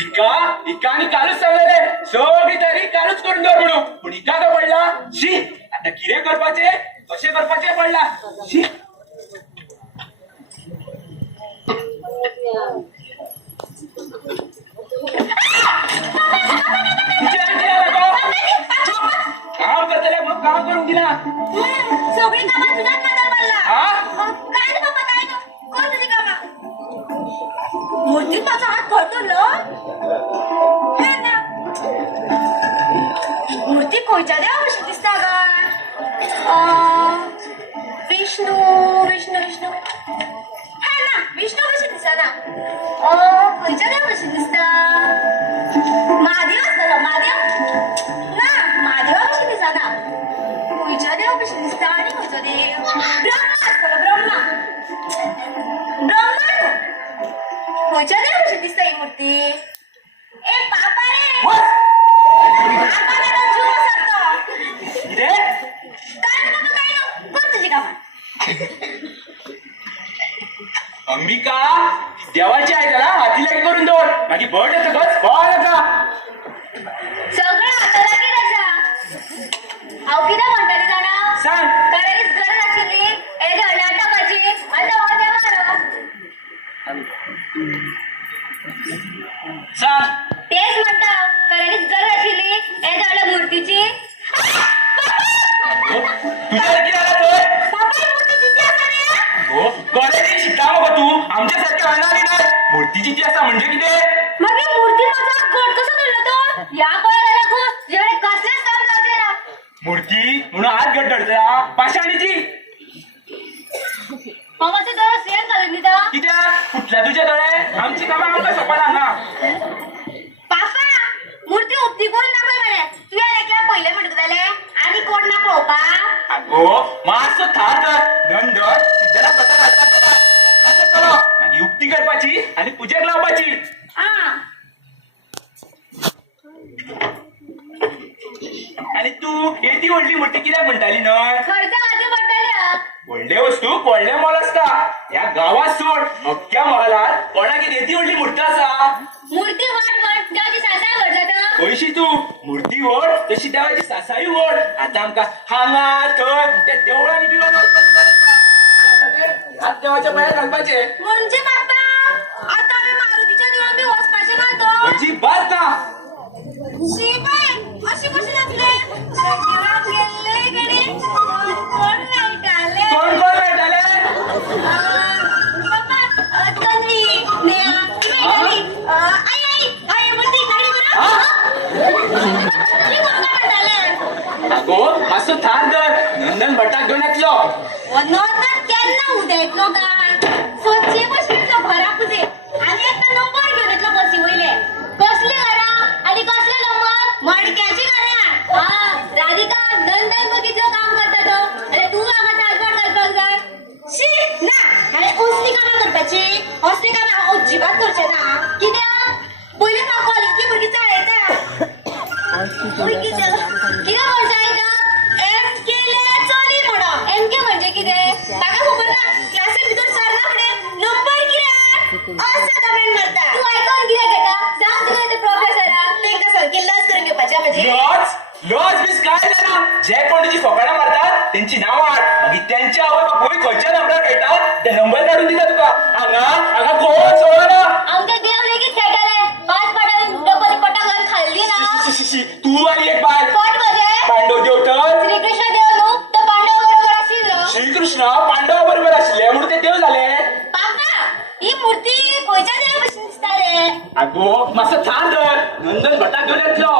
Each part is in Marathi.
इका इका आणि कालूच सांगलेले सगळी तयारी कालूच करून दवर म्हणून पण इका का पडला शी आता किरे करपाचे कसे करपाचे पडला शी काम करतले म्हणून काम करून दिला सगळी कामं तुझ्याच नादाला पडला. हा काय रे बाबा काय रे? कोण तुझी कामं? मूर्तीत माझा हात घडतो हे ना मूर्ती कोयच्या देवाशी दिसता गा विष्णू विष्णू विष्णू हे ना विष्णू कशी दिसता ना कोयच्या देवाशी दिसता महादेव असतो महादेव ना महादेवा कशी दिसता ना कोयच्या देवाशी दिसता आणि कोयचा देव ब्रह्मा असतो ब्रह्मा ब्रह्मा कोयच्या देवाशी दिसता ही मूर्ती ए बापा रे आता मॅडम जीव बसतो इरे काय रे बाबा काय नो कोण तुझी कामं अंबिका देवाची आहे त्याला हातीलागी करून दोन माझी बट येतं बस बॉल का सगळं हाताला की राजा अहो किती म्हणताली जाणं सांग करायलीच गरज असली ए नाटकाची आता वाद्या मारो सांग तेच म्हणता करायलीच गरज असली ए झाड मूर्तीची तुझ्या किती आला तो बाबा ही मूर्ती किती असणार आहे? हो कॉलेज शिकता मग तू आमच्यासारखे आणणारी नाही मूर्तीची इतिहास म्हणजे किती मग ही मूर्ती माझा घट कसं धरला तो या कोणाला लागू जेवढे कसलेच काम जाते ना मूर्ती म्हणून हात गट धरता पाषाणीची मामाचे दर सेम झाले मी तर कित्या कुठल्या तुझ्या डोळे आमची कामं आमका सोपाला ना पापा मूर्ती उक्ती करून दाखव म्हणे तुझ्या लेकला पहिले म्हणत झाले आणि कोण ना पळोपा अगो मासो थार कर दंड सिद्धला स्वतः माझी युक्ती करपाची आणि पूजेक लावपाची हा आणि तू येती व्हडली मूर्ती कित्याक म्हणटाली न्हय खर्च आधी पडटले व्हडले वस्तू व्हडले मोल असता या गावात सोड अख्ख्या महालात कोणाक येती व्हडली मूर्ती आसा मूर्ती वाट वाट देवाची सासा घडतात पयशी तू मूर्ती ओढ तशी देवाची सासाई ओढ आता आमका हांगा थंय त्या देवळांनी बिवळांनी हात देवाच्या पायात घालपाचे म्हणजे बाप्पा आता आम्ही मारुतीच्या देवळात बी वचपाचे नव्हतो अजिबात ना शिबाई अशी कशी लागले देवळात गेले गडे कोण नाही टाले कोण कोण भेटाले बाप्पा तन्वी नेहा इमेली आई आई आई मूर्ती गाडी बरं मी कोण काय टाले अगो असं थार कर नंदन भटाक घेऊन येतलो नॉर्मल केन्ना उद्या येतलो काय स्वच्छ बसलो भरा पुजे आणि एकदा नंबर घेऊन येतलो बसी वयले कसले घरा आणि कसले नंबर मडक्याची घरा हा राधिका नंदन बगीचं काम करता तो अरे तू आम्हाला आजवड घालपाक जाय शी ना अरे उसली कामं करपाची असली कामं अजिबात करचे ना कित्याक पयलीं म्हाका कॉलेजची भुरगीं चाळयता कितें म्हणटा एम केले चली म्हणो एम के म्हणजे कितें ताका खबर ना क्लासीन भितर सरना फुडें नंबर कितें असं कमेंट मारता तू आयकून कितें घेता जावं तुका ते प्रोफेसरा तेका सारकी लस करून घेवपाचें म्हणजे लॉज बीस काय जाणा जे कोणाची फकाडा मारतात त्यांची नाव आड मागीर त्यांच्या आवय बापूय खंयच्या नंबरार खेळतात ते नंबर काढून दिता तुका हांगा कोण सोडना आमचे देव लेगीत खेळटाले पाच पाटांनी डबल पटा घालून खाल्ली ना तू आणि एक बाय कोण मध्ये पांडव देव तर श्रीकृष्ण देव न्हू तो पांडव बरोबर आशिल्लो श्रीकृष्ण पांडवा बरोबर आशिल्ले म्हणून ते देव झाले पापा ही मूर्ती खंयच्या देवापासून दिसता रे अगो मातसो थार धर नंदन भटाक घेऊन येतलो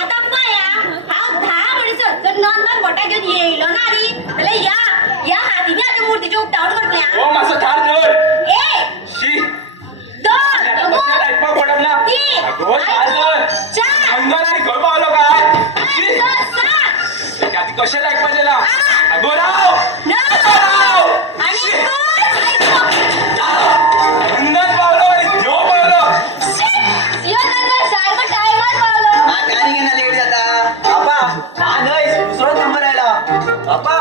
आता पळया हांव 10 म्हणीसो जर नंदन मोठा घेऊन येयलो ना रे जाल्यार या हातीने आतां मूर्तीचे उपटावण करतल्या ओ मातसो थार धर ए शी दोन कशें आयकपाक पडप ना तीन अगो थार धर चार नंदन आणि घर पावलो काय शी सात आधी कशें आयकपाचें ना अगो राव णव आणि नंदन पावलो आणि देव पावलो यो नंदन सारको टायमार पावलो गाडी घेणं लेट जाता बापा हा नाही दुसरो नंबर आयला बापा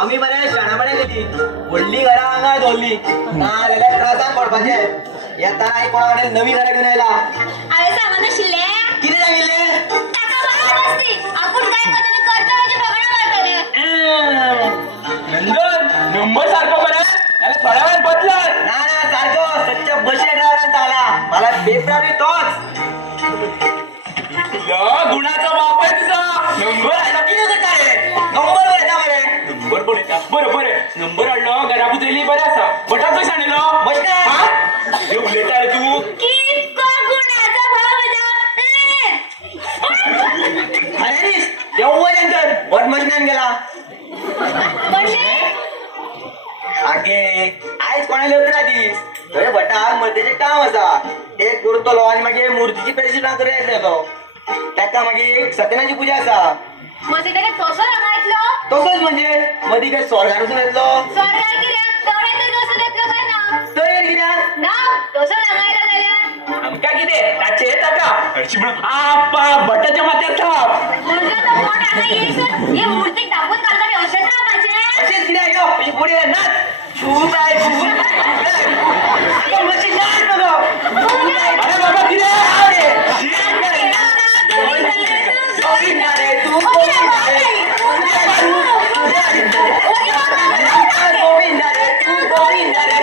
आम्ही बरे शाणा म्हणे गेली व्हडली घरा हांगा दवरली ना जाल्यार त्रासान पडपाचे येताना आई कोणाकडे नवी घरा घेऊन यायला अरे सांगा ना शिल्ले किती सांगितले त्याचा भाव नसती आपण काय कधी कर्तव्याची बघणं मारतले नंदन नंबर सारखं बरं त्याला थोड्या वेळात बदलत ना ना सारखं सच्चा बसे ड्रायव्हरांचा आला मला पेपरावी तोच तुला गुणाचा बाप आहे तुझा नंबर आला की नाही काय नंबर वर येता बरे नंबर पण येता बरं बरं नंबर आणलो घरापूत येयली बरें आसा बटाक कसं आणलो बस काय? हे उलटा आहे तू कितको गुणाचा भाव अरे रे तेव्हा नंतर वट मशीन गेला म्हणजे आगे आयज कोणाला येत राहतीस थंय भटाक मध्येचे काम आसा एक करतलो आनी मागीर मुर्तीची प्रेसिडेंट करूं येतलो तो ताका मागीर सत्यनाची पूजा आसा म्हणजे त्याने तसं सांगायतलो तसोच म्हणजे मदीं काय स्वर्गार वचून येतलो सरकार कित्याक तेवढ्या तरी तसं देतलो काय ना तर कित्याक ना तसं सांगायला जाल्यार आमका कितें ताचे येता का हरशी म्हणून आपा बटाच्या माथ्यार थाप म्हणजे तो मोठ आता येईस हे मूर्ती टाकून घालताना असेच रावपाचे अशेंच कित्याक यो म्हणजे पुढे नाच तू काय तू मशीन नाच नको अरे बाबा कितें हाव रे शीत काय गोविंदा रे तू गोविंदा रे तू गोविंदा रे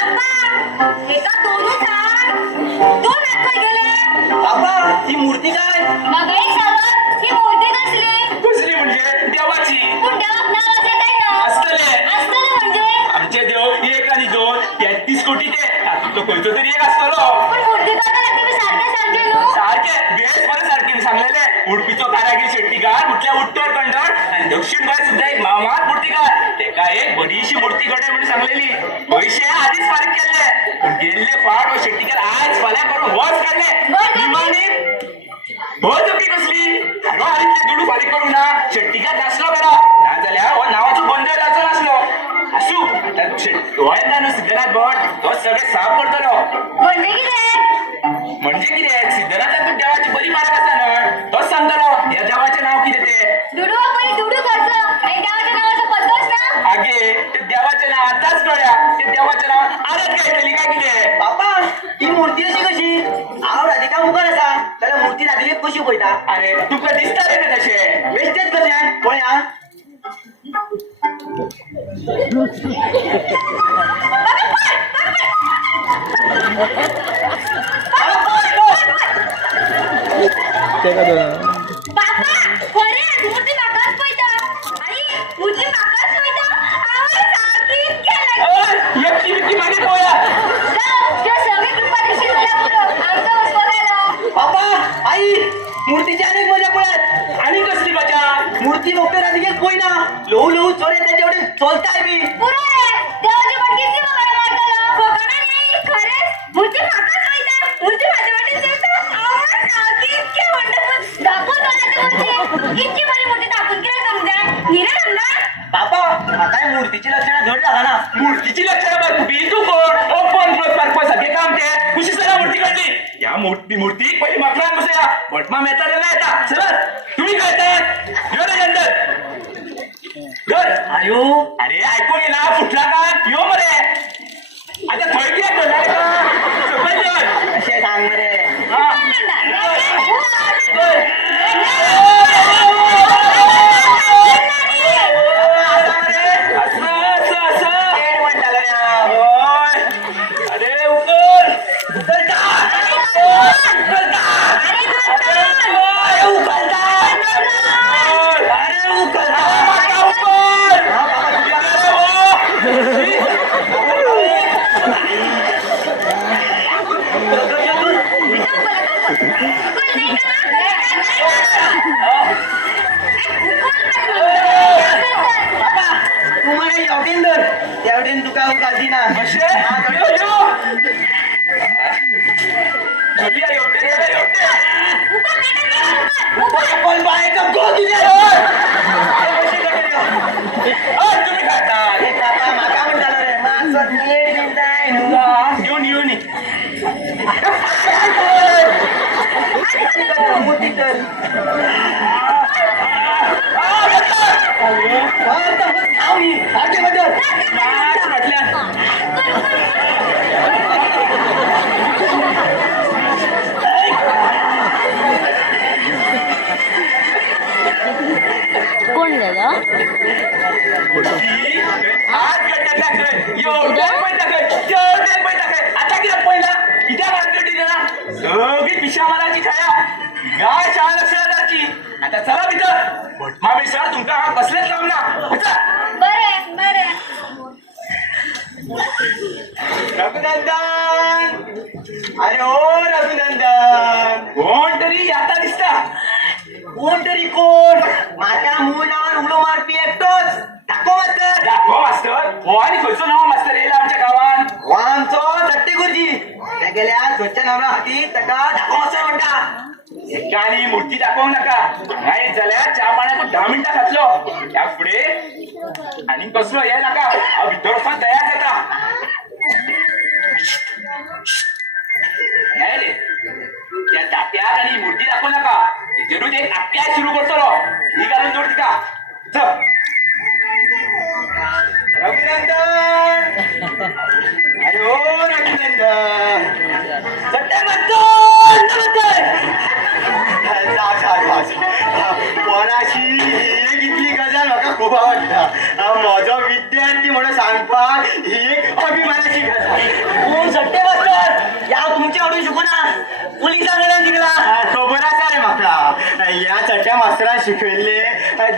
एका दोनच हात दोन हात खंय गेले बाबा ही मूर्ती काय मग एक सांगत ही मूर्ती कसली दुसरी म्हणजे देवाची पण देवाक नाव असे काय ना असतले असतं म्हणजे आमचे देव एक आणि दोन 33 कोटी ते तो खंयचो तरी एक आसतलो पण मूर्ती करताना तुम्ही सारखे सांगते न्हू सारखे बेस बरें सारखे सांगलेले उडपीचो कारागीर शेट्टीकार म्हटल्या उत्तर कन्नड आणि दक्षिण गोंय सुद्धा एक मामात मूर्तीकार तेका एक बरीशी मूर्ती घडय म्हणून सांगलेली पैसे आधीच फारीक केल्ले पण गेल्ले फाट व शेट्टीकार आज फाल्यां करून वच काडले निमाणी भोजपी कसली हारो हारीतले दुडू फारीक करू ना शेट्टीकार नासलो करा ना जाल्यार हो नावाचो बंदर जाचो नासलो आसूं आता गोंयांतला न्हू सिद्धनाथ भट तो सगळे साफ करतलो म्हणजे कितें म्हणजे कितें सिद्धनाथाक देवाची बरी मारक आसा न्हय तोच सांगतलो ह्या देवाचें नाव कितें तें दुडू पयली दुडू करचो आणि देवाच्या नावाचं पत्तोच ना आगे ते देवाचें नाव आताच कळ्या ते देवाचें नाव आरत घायतली काय कितें बापा ही मूर्ती अशी कशी हांव राधिका मुखार आसा जाल्यार मूर्ती राधिकेक कशी पळयता अरे तुका दिसता रे ते तशें बेश्टेच कशें पळया बाबा खरेंच मूर्ती म्हाकाच पळयता आई मूर्ती म्हाकाच पळयता आवय सारकीच केलं एकटी बिकटी मागे पोया जाऊ जो सगळे कृपा दिवशी झाला पुरो आमचा वसवा गेलो बापा आई मूर्तीची अनेक मजा पळत आणि कसली मजा मूर्ती फक्त राधिकेक पळयना लहू लहू चोरे त्याच्या कडेन चलताय बी पुरो रे देवाची पण कितली वगैरे मारतलो फकाणा नाही खरेंच मूर्ती म्हाकाच पळयता मूर्ती माझ्या वाटेन चलता आवय सारकीच के म्हणटा दाखव मला ती मूर्ती इतकी बरी मूर्ती दाखवून किती समजा हिरे समजा बापा आता ही मूर्तीची लक्षणं धड झाला ना मूर्तीची लक्षणं बघ बी तू कोण ओपन क्लोज पार्क सगळे काम ते खुशी सरा मूर्ती काढली या मूर्ती पहिली मकरान बसूया भटमा मेहता येता चला तुम्ही काय येतात यो रे अंदर घर आयो अरे ऐकून घे ना फुटला का यो मरे आता थंय किती करणार का सकल जेवण अशें सांग मरे हा अरे उकल कोण नाही का तुका घालती ना अशे यो यो जुलिया येवते येवते उभा बेटा ते उभा. कोण बाहेरचं गो तुझे तुम्ही खाता माका म्हणतालो रे मासो नीट दिसताय येऊन येऊन मोठी कर कोण गेला सगळी पिशामालाची छाया गाय शाळा लक्षाची आता चला भितर भटमामी सर तुमका हा कसलेच काम ना बरे बरे रघुनंदन अरे ओ रघुनंदन कोण तरी आता दिसता कोण तरी कोण माझ्या मूळ नावावर उलो मारपी एकटोच टाको मास्तर दाखव मास्तर हो आणि खयचो नाव मास्तर येला आमच्या गावात हो आमचो चट्टी गुरुजी त्या गेल्या स्वच्छ नावला हाती तका धाको मास्तर म्हणता एकानी मूर्ती दाखवू नका नाही झाल्या चहा पाण्यात 10 मिनिटं खातलो त्या पुढे आणि कसलो या नका भितर असं तयार जाता नाही रे त्या तात्यात आणि मूर्ती दाखवू नका जरूर एक अत्याय सुरू करतो ही घालून जोड तिका चल रघुनंदन अरे ओ रघुनंदन चट्ट्या मारतो पोराशी एक इतली गजाल म्हाका खूप आवडटा म्हजो विद्यार्थी म्हणून सांगपाक ही एक अभिमानाची गजाल पूण सट्टे मास्तर या तुमच्या आवडून शिकूना पुलिसां कडेन शिकला खबर आसा रे म्हाका ह्या चट्ट्या मास्तरान शिकयल्ले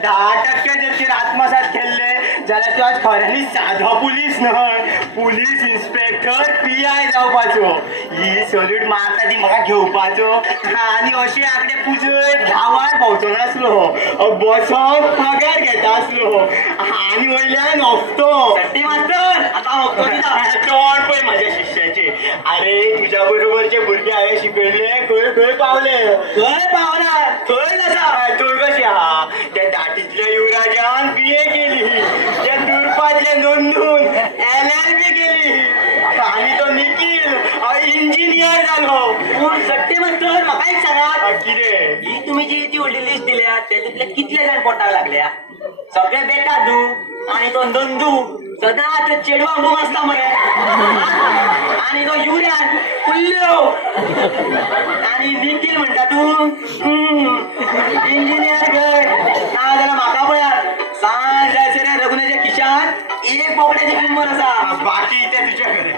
10% जर तीन आत्मसात केल्ले जाल्यार तूं आज खऱ्यांनी सादो पुलीस न्हय पुलीस इन्स्पेक्टर PI जावपाचो ही सल्यूट मारता ती म्हाका घेवपाचो आनी अशें आंकडे पुजय गांवांत भोंवचो नासलो बसोन पगार घेता आसलो आनी वयल्यान हफ्तो चट्टी मास्तर आतां हफ्तो दिता तोंड पळय म्हाज्या शिश्याचे अरे तुज्या बरोबरचे भुरगे हांवें शिकयल्ले खंय खंय पावले खंय पावना खंय नासा थंय कशें आहा त्या दाटीतल्या युवराजान BA केली त्या दुरपातल्या नोंदून LLB केली आणि तो निखिल इंजिनियर जालो पूण सट्टे मास्तर म्हाका एक सांगात कितें ही तुमी जी ती व्हडली लिस्ट दिल्या तेतूंतले कितले जाण पोटाक लागल्या सगळे बेकार न्हू आणि तो नंदू सदांच चेडवा बूम आसता मरे आणि तो युवराज कुल्ल्यो आणि निखिल म्हणटा तूं इंजिनियर घय ना जाल्यार म्हाका पळयात सांज जायसर रघुनाच्या खिशांत एक बोकड्याची किंमत आसा बाकी ते तुझ्या कडेन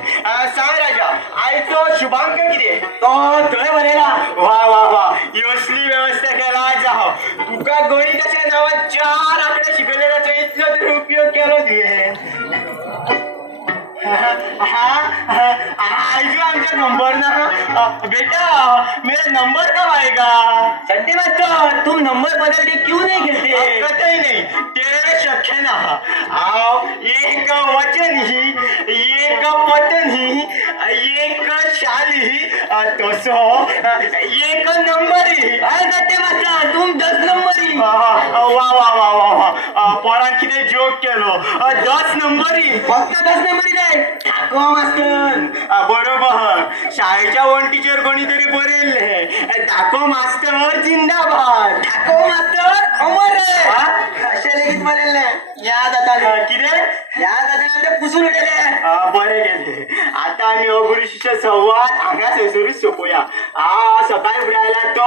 सांग राजा आयचो शुभांक कितें तो थंय बरयला वा वा वा असली वेवस्था केला जाव तुका गणिताच्या नांवात 4 आंकडे शिकयले जाचो इतलो तरी उपयोग केलो तुवें आइजो आमचा नंबर ना बेटा मेरा नंबर कब आएगा सत्य मास्टर तुम नंबर बदल के क्यों नहीं खेलते कतई नहीं ते शक्य ना आओ एक वचन ही एक पतन ही एक शाली ही तसो एक नंबर ही सत्य मास्टर तुम 10 नंबर ही वाह वाह वाह वाह पोरान कितें जोक केलो 10 नंबर ही फक्त 10 नंबर ही ठाको मास्तर बरोबर शाळेच्या वंटीचेर कोणी तरी बरयल्ले ठाको मास्तर जिंदाबाद ठाको मास्तर अमर रे अशें लेगीत बरयल्ले याद आता कितें याद आता ते पुसून उडयले बरें गेले आता आमी अगुरुशीचे संवाद हांगाच हयसरूच सोंपोवया सकाळी फुडें आयला तो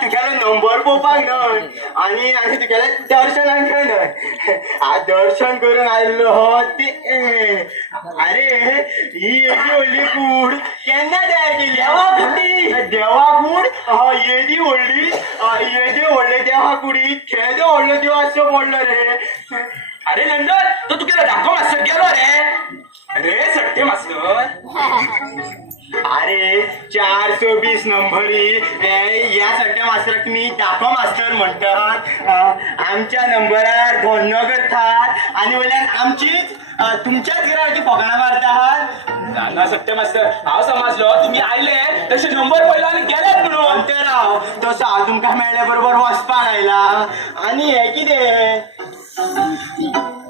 तुगेलो नंबर पळोवपाक न्हय आनी तुगेले दर्शनाक खंय न्हय दर्शन करून आयल्लो ते अरे ही येदी व्हडली कूड केन्ना तयार केली देवा कूड येदी व्हडली व्हडले देवा कुडीत खेळो व्हडलो देव असो पडलो रे अरे नंदन तो तुला दाखव मास्तर गेलो रे अरे सट्टे मास्तर अरे 420 नंबरी या सट्ट्या मास्तराक मी दाखो मास्तर म्हणतात आमच्या नंबरार धोन्य करतात आणि वयल्यान आमचीच तुमच्याच घराची फोकाणा मारतात नाना सत्य मास्तर हांव समजलो तुम्ही आयले तसे नंबर पडलो आणि गेलेत म्हणून अंतराव तसो हांव तुमकां मेळ्ळ्या बरोबर वचपाक आयला आणि हे कितें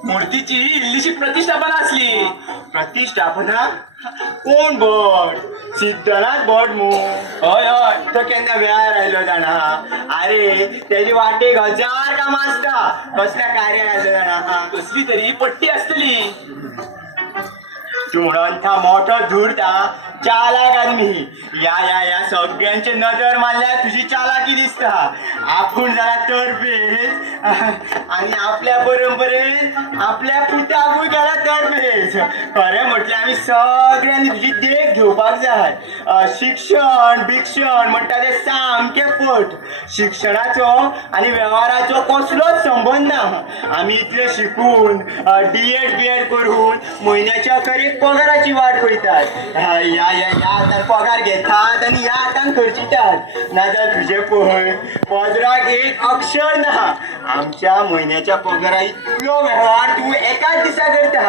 मूर्तीची इल्लीशी प्रतिष्ठापना असली प्रतिष्ठापना कोण भट सिद्धनाथ भट मू हय हय तो केन्ना वेळार आयलो जाणा अरे तेजी वाटेक 1000 कामां आसता कसल्या कार्याक आयलो जाणा कसली तरी पट्टी असतली तू म्हणून था मोठो धूर्ता चालाक आदमी या सगळ्यांचे नजर मारल्यार तुझी चालाकी दिसता आपूण जाला तरबेज आणि आपल्या परंपरेन आपल्या पुताकूय गेला तरबेज खरें म्हटल्यार आमी सगळ्यांनी तुजी देख घेवपाक जाय शिक्षण भिक्षण म्हणटा ते सामकें पट शिक्षणाचो आनी वेव्हाराचो कसलोच संबंद ना आमी इतले शिकून डीएड बीएड करून म्हयन्याच्या अखेरेक पगाराची वाट पळयतात या आतां पगार घेतात आनी ह्या आतां खर्चितात नाजाल्यार तुजे पळय पदराक एक अक्षर ना आमच्या म्हयन्याच्या पगारा इतलो वेव्हार तूं एकाच दिसा करता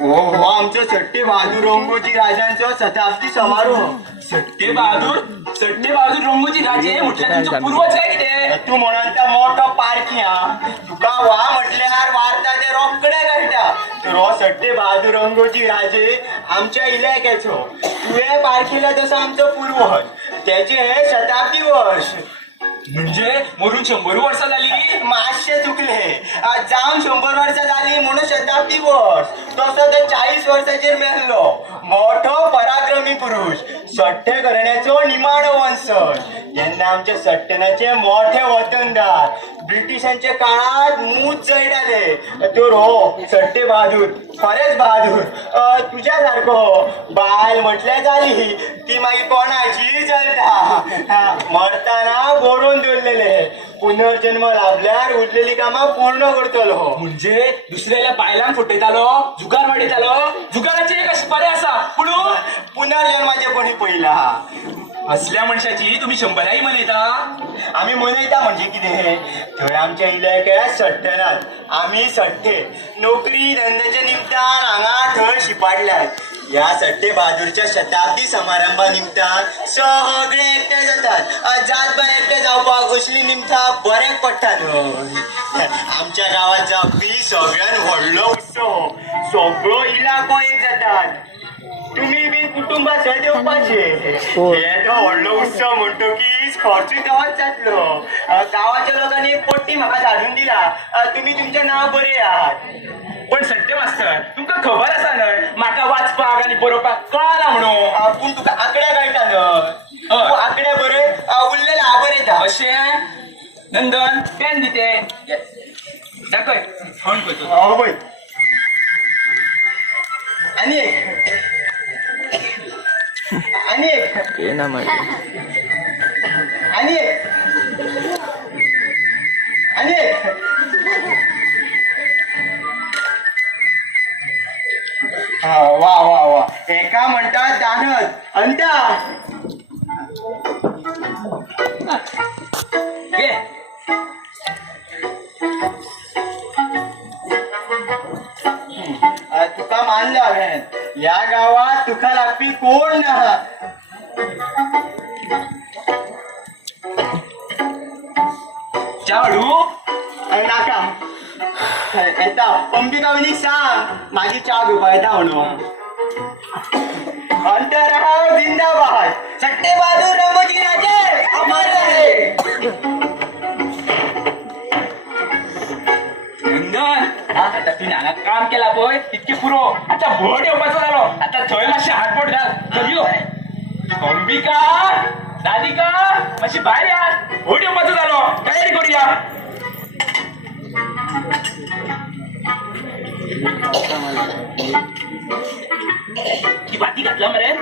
हो आमचो सट्टे बहादूर रंगोजी राजांचो शताब्दी समारोह सट्टे बहादूर रंगोजी राजे म्हटल्यार तुमचो पूर्वज काय कितें तू म्हणता मोठो पारखी तुका वा म्हटल्यार वार्ता ते रोकडे घालता तर हो सट्टे बहादूर रंगोजी राजे आमच्या इलाक्याचो तुवें पारखीला तसो आमचो पूर्वज तेचे शताब्दी वर्ष म्हणजे मरून 100 वर्सां जाली मातशे चुकले जावन 100 वर्सां जाली म्हणून शताब्दी वर्ष तसो तो 40 वर्साचेर मेल्लो मोठो पराक्रमी पुरुष सट्टे घराण्याचो निमाणो वंशज तेन्ना आमच्या सट्टनाचे मोठे वतनदार ब्रिटिशांच्या काळात मूज जळटाले तर हो सट्टे बहादूर खरेंच बहादूर तुझ्या सारको बायल म्हटल्यार जाली ती मागीर कोणाची जळटा मरतना बरोवन दवरलेले पुनर्जन्म लाभल्यार उरलेली कामां पूर्ण करतलो म्हणजे दुसऱ्याला बायलांक फुटयतालो जुगार वाडयतालो जुगाराचे एक अशें बरें आसा पूण पुनर्जन्माचे कोणी पयला असल्या मनशाची तुम्ही 100 मनयता आम्ही मनयता म्हणजे कितें थंय आमच्या इलाक्यात सट्टनात आम्ही सट्टे नोकरी धंद्याच्या निमतान हांगा थंय शिपाडल्यात या सट्टे बहादूरच्या शताब्दी समारंभा निमतान सगळे एकटे जातात जातबाय एकटे जावपाक असली निमतां बऱ्याक पडटा न्हय आमच्या गांवात जावपी सगळ्यान व्हडलो उत्सव सगळो इलाको एक जातात तुम्ही बी कुटुंबा सह येवपाचे हे तो व्हडलो उत्सव म्हणटकीच खर्चूय तेव्हाच जातलो गांवाच्या लोकांनी एक पट्टी म्हाका धाडून दिला तुम्ही तुमचें नांव बरयात पण सट्टे मास्तर तुमकां खबर आसा न्हय म्हाका वाचपाक आनी बरोवपाक कळना म्हणून पूण तुका आंकडे कळटा न्हय तूं आंकडे बरय उरलेले हांव बरयता अशें नंदन पेन दिते दाखय फोन करतो हो पळय आनी एक आनी एक आनी एक आनी एक वा वा वा एका म्हणतात दानत अंता घे तुका मानलं हांवें या गावात तुका लागपी कोण ना च्या हाडू नाका येता अंबिका वहिनी सांग मागीर च्या घेवपा येता म्हणून अंतराव जिंदाबाद सट्टे बहादूर रंगोजी राजे अमर रहे नंदन आता तुवें हांगा काम केला पळय तितके पुरो आता भट येवपाचो जालो आता थंय मातशें हातबोट घाल चल यो अंबिका राधिका मातशी भायर या भट येवपाचो जालो तयारी करुया ती बाती घातला मरे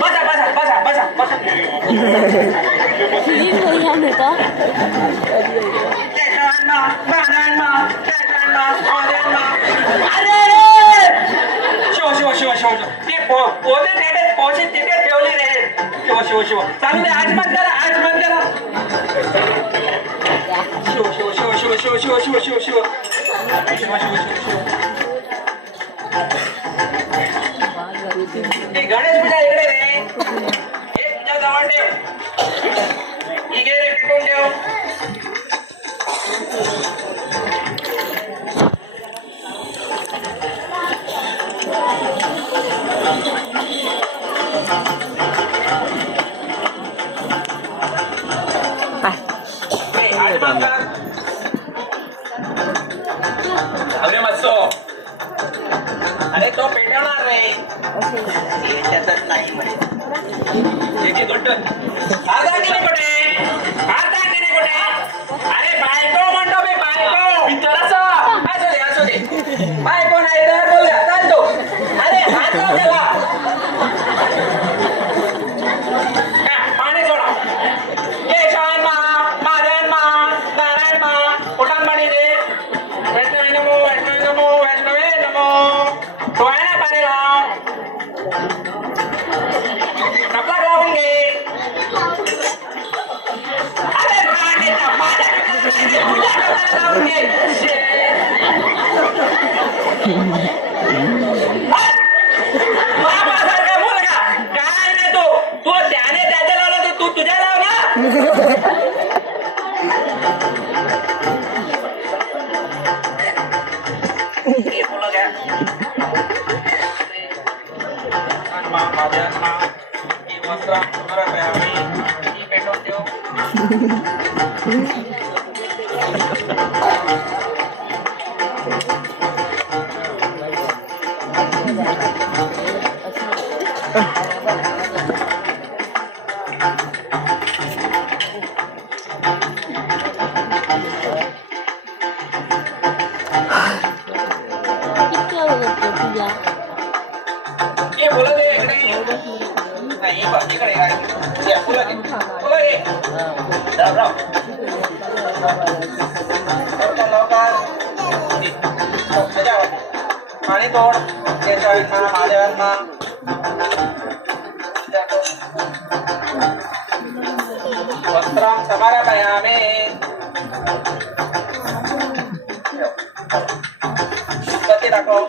बसा बसा बसा बसा ती पोते तेथे पोचे तिथे ठेवली रे. शिव शिव शिव चालू दे आज बंद करा आज बंद करा. शिव शिव शिव शिव शिव शिव शिव शिव शिव शिव शिव शिव शिव. ती गणेश पूजा इकडे रे. एक पूजा जवळ ठेव. ही घे रे पिटून ठेव. अरे मत्सो अरे तो पेटवणार रे. त्याच्यातच नाही म्हणे. एक गट्टन आता तिने कुठे अरे बायको म्हणतो मी बायको पितराचा असू दे बायको नाही तर बोलूया चालतो. अरे हात लाव त्याला. हा, पाणी सोडा. केशवान मा माधवन मा नारायण मा पोटान पाणी दे. वैष्णवी नमो वैष्णवी नमो वैष्णवी नमो. तो आहे ना पाणी लाव. कपडा लावून घे. अरे रांडेचा माझ्या पूजा करायला लावून घे. बाबासारखा मुलगा काय नाही तो त्याने त्याच्या लावला तर तू तुझ्या लाव ना. हे बोला घ्या. माझ्या ही वस्त्र बरं आहे आम्ही ही पेटवून देऊ. ये बोला दे इकडे. नाही बघ इकडे काय ये बोला दे बोला ये. राव राव लवकर त्याच्यावर पाणी तोड. केशवांना महादेवांना वस्त्रां समारपयामि. पती दाखव.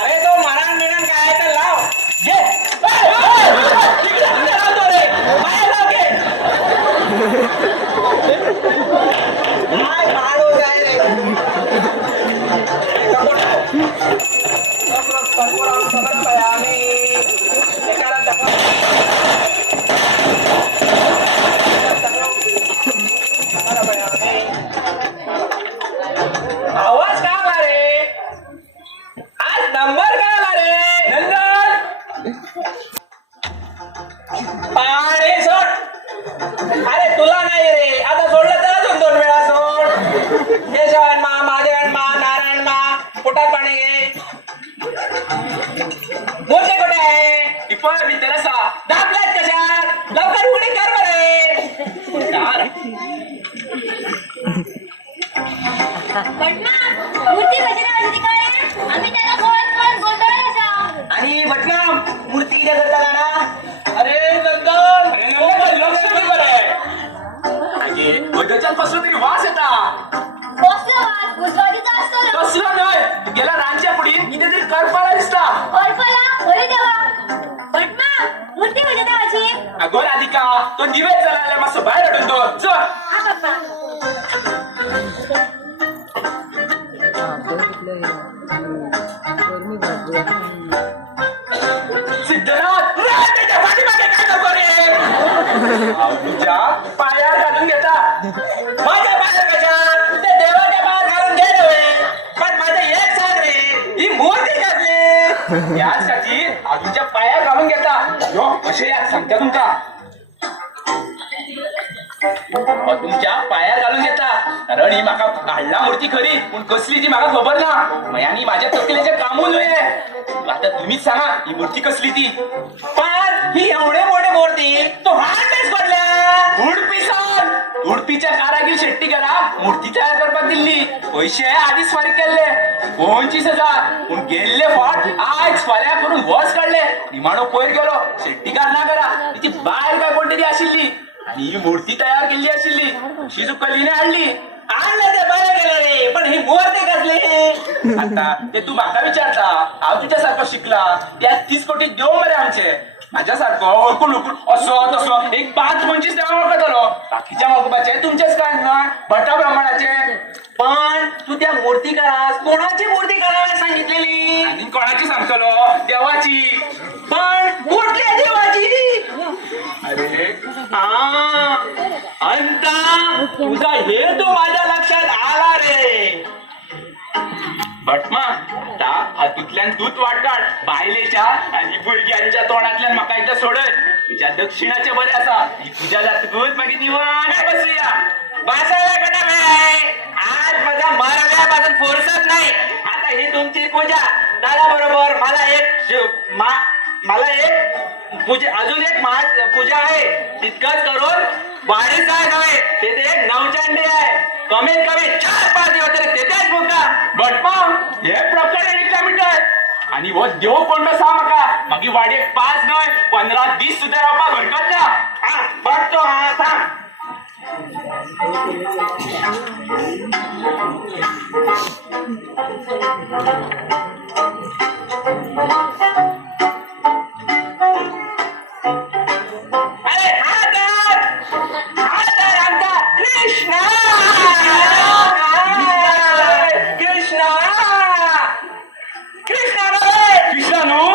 अरे तो मरण मिळून काय तर लाव. घे. इकडे लावतो रे. बाहेर लाव घे. काय मारू काय रे. कर्पूरां समर्पयामि. एकाला दाखव. आवाज का आला रे. आज नंबर का आला रे. नंदन पाणी सोड. अरे तुला नाही रे. आता सोडलं तर अजून 2 वेळा सोड. केशवान मा महादेवन मा नारायण मा पोटात पाणी घे. मोठे कुठे आहे. इपळ मी तरसा दाबल्यात कशात. लवकर उघडी कर बरे. पटना मूर्ती कशी राहायची काय आम्ही त्याला गोळत गोंधळत असा. आणि भटनाम मूर्ती किती करता का ना. अरे नंदन लक्ष नाही बरे. त्याच्यात कसलं तरी वास येता. कसलं वास गुजवारीचा असतो ना. कसलं नाही तू गेला रांच्या पुढे इथे तरी करपाला दिसता. कळपला होय देवा. पटना मूर्ती कशी देवाची. अगो राधिका तो दिवेच जळायला मस्त बाहेर हटून तो चल. हा पप्पा. सिद्धनाथ त्याच्या पाठीमागे काय नको रे. तुझ्या पायावर घालून घेता. माझ्या पायावर कशात. ते देवाच्या पायावर घालून घे नव्हे. पण माझं एक सांग रे ही मूर्ती घातली यासाठी तुमच्या पायावर घालून घेता. यो कसे यात सांगता तुमका. तुमच्या पायार घालून घेता. कारण ही माका काढला मूर्ती खरी पण कसली ती माका खबर ना. मयानी माझ्या तकलेचे कामून होय. आता तुम्हीच सांगा ही मूर्ती कसली ती. पण ही एवढे मोठे मूर्ती तो हातच पडल्या. उडपी सांग. उडपीच्या कारागीर शेट्टी करा मूर्ती तयार करतात दिल्ली पैसे आधीच फारीक केले 25,000 पूण गेल्ले फाट आज फाल्यां करून वस काढले निमाणो पयर गेलो शेट्टीकार ना करा तिची बायल काय कोण तरी आशिल्ली आणि ही मूर्ती तयार केल्ली आशिल्ली अशी चुकलीने हाडली आणलं ते बरं गेलं रे पण ही मूर्ती कसली आता ते तू म्हाका विचारता हांव तुझ्या सारको शिकला त्या 30 कोटी देव मरे आमचे माझ्या सारको ओळखून असो तसो एक 5-25 देवा वळखतलो बाकीच्या वळखपाचे तुमचेच काय ना भटा ब्राह्मणाचे पण तू त्या मूर्तिकारास कोणाची मूर्ती करायला सांगितलेली आणि कोणाची सांगतलो देवाची पण कुठल्या देवाची अरे हा अंता तुझा हेतू माझ्या लक्षात आला रे भटमा ता हातूतल्यान दूध वाटकाड बायलेच्या आणि भुरग्यांच्या तोंडातल्यान म्हाका एकदा सोडय तुझ्या दक्षिणाचे बरे आसा ही पूजा जातकूच मागीर निवांत बसूया बसायला कडा वेळ आज माझा मरण्यापासून फुरसत नाही आता ही तुमची पूजा दादा बरोबर मला एक पूजा अजून एक पूजा आहे तितकंच करून बारीक काय नव्हे तिथे एक नवचंडी आहे कमीत कमी 4-5 दिवस तरी तिथेच मुका भटमा हे प्रकरण एकटा मिटय आणि वो देव कोण सा म्हाका मागीर वाडयेक 5 न्हय 15-20 सुद्दां रावपाक हरकत ना हा बघतो हा थांब अरे हा तर आमचा कृष्णा कृष्णा कृष्णा रे कृष्णा न्हू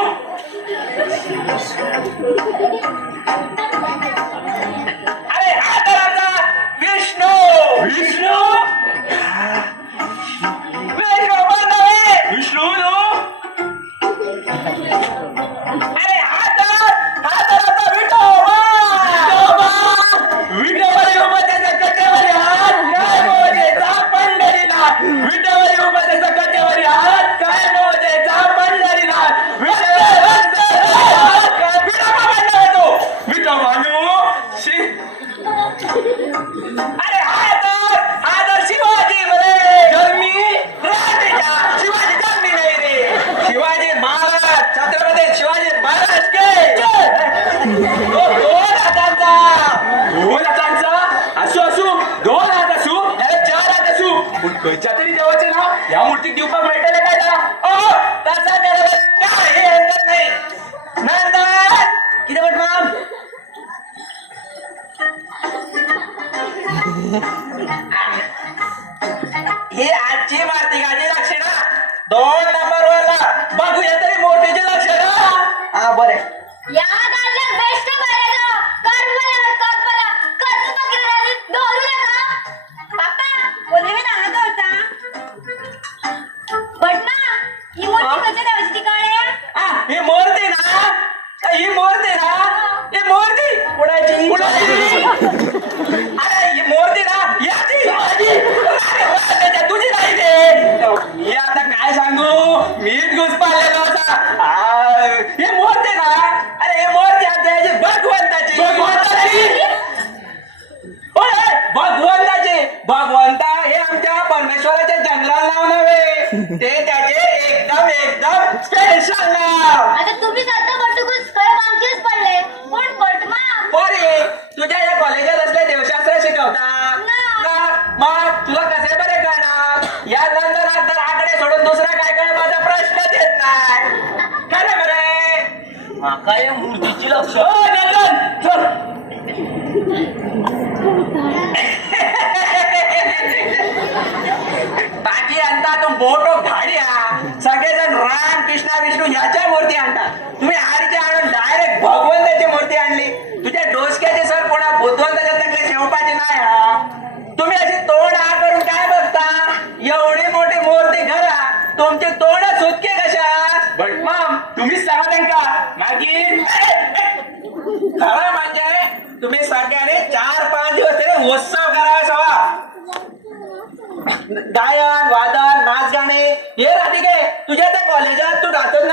अरे हा तर आमचा विष्णू विष्णू विष्णू बंधवे विष्णू न्हू अरे हा तर आमचा विठोबा विठोबा उपाध्याचा कटेवरी हात काय मोजेचा पंढरीनाथ विठोबा उपाध्याचा कटेवरी हात काय मोजेचा पंढरीनाथ विठोबा न्हू अरे हा तर शिवाजी बरे जन्मी राजाच्या शिवाजी जन्मी नाही रे शिवाजी महाराज छत्रपती शिवाजी महाराज के दोन हातांचा दोन हातांचा असू दोन हात असू त्याला 4 हात असू पण खंयच्या तरी देवाचे नाव ह्या मूर्तीक दिवपाक मेळटले काय ओ तसा करायला काही हरकत नाही नंदन किती बट माम ही आजची मार्तिकाची लक्षणं 2 नंबरवरला बघूया तरी मोठीची लक्षणं हा बरे याद आलं बेस्ट करायचं कर्मला कर्म बघितलं दोरू नका पापा कोणी मी नाहत होता पटना ही मोठी कशी देवाची कळे ही मूर्ती ना ही मूर्ती कुणाची अरे ही मूर्ती ना याची त्याच्या तुझी नाही रे मी आता काय सांगू मीच घुसपालेलो होता ही मूर्ती ना अरे ही मूर्ती आमच्या याची भगवंताची भगवंता हे आमच्या परमेश्वराचे जनरल नाव नव्हे ते त्याचे एकदम स्पेशल नाव आता तुम्ही साधं बटुकूच खरं आमचेच पडले पण पटमा पोरी तुझ्या या कॉलेजात असले देवशास्त्र शिकवतात ना. मग तुला कसे बरे कळणार या नंतर आकडे सोडून दुसरा काय कळण्याचा प्रश्नच येत नाही खरं बरे माका या मूर्तीची लक्ष बाकी आणता तो मोठो धाड्या सगळेजण राम कृष्णा विष्णू ह्याच्या मूर्ती आणतात तुम्ही हारीचे आणून डायरेक्ट भगवंताची मूर्ती आणली तुझ्या डोसक्याचे सर कोणा बुद्धवंताच्या तकले शेवपाचे नाही हा तुम्ही अशी तोंड हा करून काय बघता एवढी मोठी मूर्ती घरा तुमचे तोंड सुटके कशा बट मग तुम्हीच सांगा त्यांका मागीर खरं म्हणजे तुम्ही सगळ्यांनी 4-5 दिवस तरी उत्सव करावा हवा गायन वादन नाच गाणे हे राधिके तुझ्या त्या कॉलेजात तू नाचत